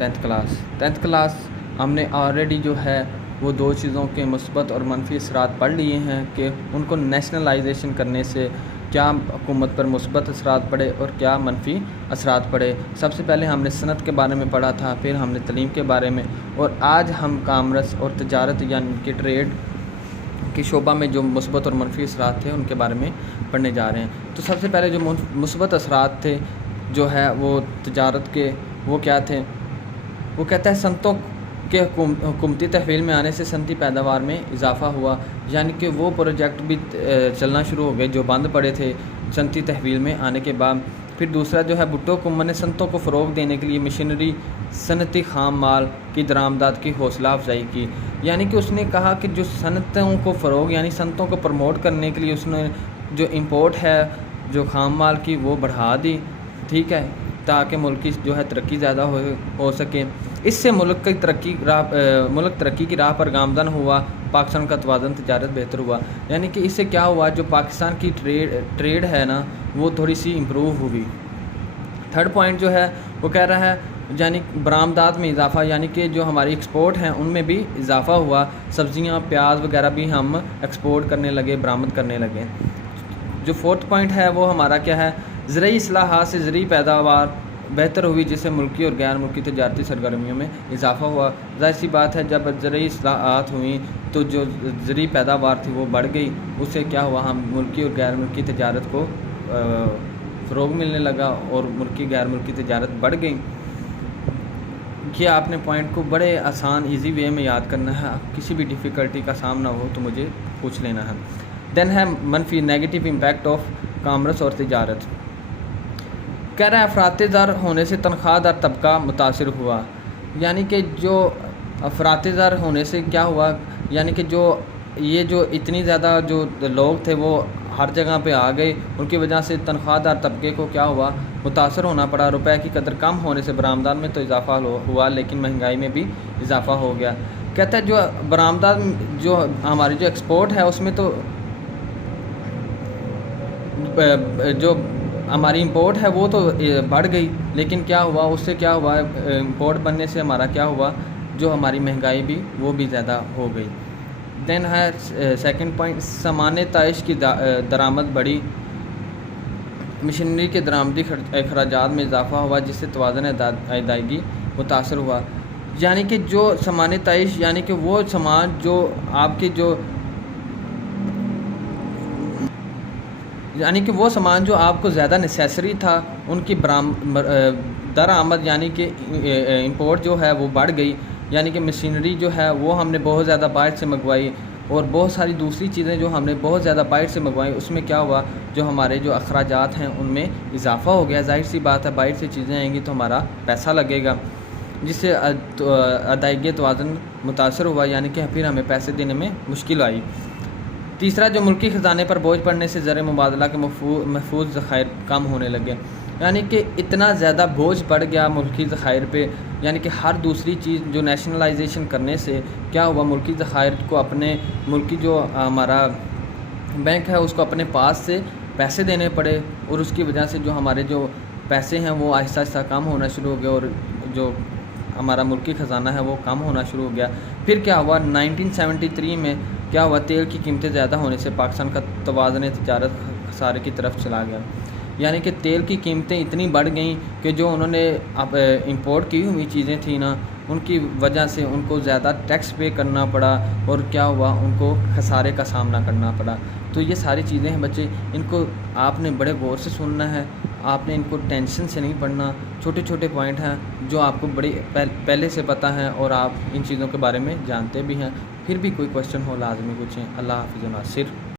Tenth class ہم نے already جو ہے وہ دو چیزوں کے مثبت اور منفی اثرات پڑھ لیے ہیں کہ ان کو نیشنلائزیشن کرنے سے کیا حکومت پر مثبت اثرات پڑے اور کیا منفی اثرات پڑے۔ سب سے پہلے ہم نے صنعت کے بارے میں پڑھا تھا، پھر ہم نے تعلیم کے بارے میں، اور آج ہم کامرس اور تجارت یعنی کہ ٹریڈ کے شعبہ میں جو مثبت اور منفی اثرات تھے ان کے بارے میں پڑھنے جا رہے ہیں۔ تو سب سے پہلے جو مثبت اثرات تھے جو ہے وہ تجارت کے، وہ کیا تھے؟ وہ کہتا ہے صنعتوں کے حکومتی تحویل میں آنے سے صنعتی پیداوار میں اضافہ ہوا، یعنی کہ وہ پروجیکٹ بھی چلنا شروع ہو گئے جو بند پڑے تھے صنعتی تحویل میں آنے کے بعد۔ پھر دوسرا جو ہے بھٹو حکومت نے صنعتوں کو فروغ دینے کے لیے مشینری، صنعتی خام مال کی درآمدات کی حوصلہ افزائی کی، یعنی کہ اس نے کہا کہ جو صنعتوں کو فروغ یعنی صنعتوں کو پروموٹ کرنے کے لیے اس نے جو امپورٹ ہے جو خام مال کی وہ بڑھا دی، ٹھیک ہے، تاکہ ملک کی جو ہے ترقی زیادہ ہو سکے۔ اس سے ملک ترقی کی راہ پر گامزن ہوا، پاکستان کا توازن تجارت بہتر ہوا، یعنی کہ اس سے کیا ہوا، جو پاکستان کی ٹریڈ ہے نا وہ تھوڑی سی امپروو ہوئی۔ تھرڈ پوائنٹ جو ہے وہ کہہ رہا ہے یعنی برآمدات میں اضافہ، یعنی کہ جو ہماری ایکسپورٹ ہیں ان میں بھی اضافہ ہوا، سبزیاں پیاز وغیرہ بھی ہم ایکسپورٹ کرنے لگے، برآمد کرنے لگے۔ جو فورتھ پوائنٹ ہے وہ ہمارا کیا ہے، زرعی اصلاحات سے زرعی پیداوار بہتر ہوئی، جس سے ملکی اور غیر ملکی تجارتی سرگرمیوں میں اضافہ ہوا۔ ظاہر سی بات ہے جب زرعی اصلاحات ہوئیں تو جو زرعی پیداوار تھی وہ بڑھ گئی، اس سے کیا ہوا، ہم ملکی اور غیر ملکی تجارت کو فروغ ملنے لگا اور ملکی غیر ملکی تجارت بڑھ گئی۔ یہ آپ نے پوائنٹ کو بڑے آسان ایزی وے میں یاد کرنا ہے، کسی بھی ڈیفیکلٹی کا سامنا ہو تو مجھے پوچھ لینا ہے۔ دین ہے منفی نیگیٹو امپیکٹ آف کامرس اور تجارت۔ کہہ رہا ہے افراط زر ہونے سے تنخواہ دار طبقہ متاثر ہوا، یعنی کہ جو افراط زر ہونے سے کیا ہوا، یعنی کہ جو اتنی زیادہ جو لوگ تھے وہ ہر جگہ پہ آ گئے، ان کی وجہ سے تنخواہ دار طبقے کو کیا ہوا، متاثر ہونا پڑا۔ روپے کی قدر کم ہونے سے برآمدات میں تو اضافہ ہوا لیکن مہنگائی میں بھی اضافہ ہو گیا۔ کہتا ہے جو برآمدات جو ہماری جو ایکسپورٹ ہے اس میں تو جو ہماری امپورٹ ہے وہ تو بڑھ گئی، لیکن کیا ہوا، اس سے کیا ہوا، امپورٹ بننے سے ہمارا کیا ہوا، جو ہماری مہنگائی بھی وہ بھی زیادہ ہو گئی۔ دین ہے سیکنڈ پوائنٹ، سامان تعیش کی درآمد بڑھی، مشینری کے درآمدی اخراجات میں اضافہ ہوا، جس سے توازن ادائیگی متاثر ہوا، یعنی کہ جو سامان تعیش یعنی کہ وہ سامان جو آپ کے یعنی کہ وہ سامان جو آپ کو زیادہ نیسیسری تھا ان کی درآمد یعنی کہ امپورٹ جو ہے وہ بڑھ گئی، یعنی کہ مشینری جو ہے وہ ہم نے بہت زیادہ باہر سے منگوائی اور بہت ساری دوسری چیزیں جو ہم نے بہت زیادہ باہر سے منگوائی، اس میں کیا ہوا، جو ہمارے جو اخراجات ہیں ان میں اضافہ ہو گیا۔ ظاہر سی بات ہے باہر سے چیزیں آئیں گی تو ہمارا پیسہ لگے گا، جس سے ادائیگی توازن متاثر ہوا، یعنی کہ پھر ہمیں پیسے دینے میں مشکل آئی۔ تیسرا، جو ملکی خزانے پر بوجھ پڑنے سے زر مبادلہ کے محفوظ ذخائر کم ہونے لگے، یعنی کہ اتنا زیادہ بوجھ پڑ گیا ملکی ذخائر پہ، یعنی کہ ہر دوسری چیز جو نیشنلائزیشن کرنے سے کیا ہوا، ملکی ذخائر کو اپنے ملکی جو ہمارا بینک ہے اس کو اپنے پاس سے پیسے دینے پڑے، اور اس کی وجہ سے جو ہمارے جو پیسے ہیں وہ آہستہ آہستہ کم ہونا شروع ہو گئے اور جو ہمارا ملکی خزانہ ہے وہ کم ہونا شروع ہو گیا۔ پھر کیا ہوا، 1973 میں کیا ہوا، تیل کی قیمتیں زیادہ ہونے سے پاکستان کا توازن تجارت خسارے کی طرف چلا گیا، یعنی کہ تیل کی قیمتیں اتنی بڑھ گئیں کہ جو انہوں نے امپورٹ کی ہوئی چیزیں تھیں نا ان کی وجہ سے ان کو زیادہ ٹیکس پے کرنا پڑا اور کیا ہوا، ان کو خسارے کا سامنا کرنا پڑا۔ تو یہ ساری چیزیں ہیں بچے، ان کو آپ نے بڑے غور سے سننا ہے، آپ نے ان کو ٹینشن سے نہیں پڑھنا، چھوٹے چھوٹے پوائنٹ ہیں جو آپ کو بڑی پہلے سے پتہ ہیں اور آپ ان چیزوں کے بارے میں جانتے بھی ہیں۔ پھر بھی کوئی کوشچن ہو لازمی پوچھیں۔ اللہ حافظ ناصر۔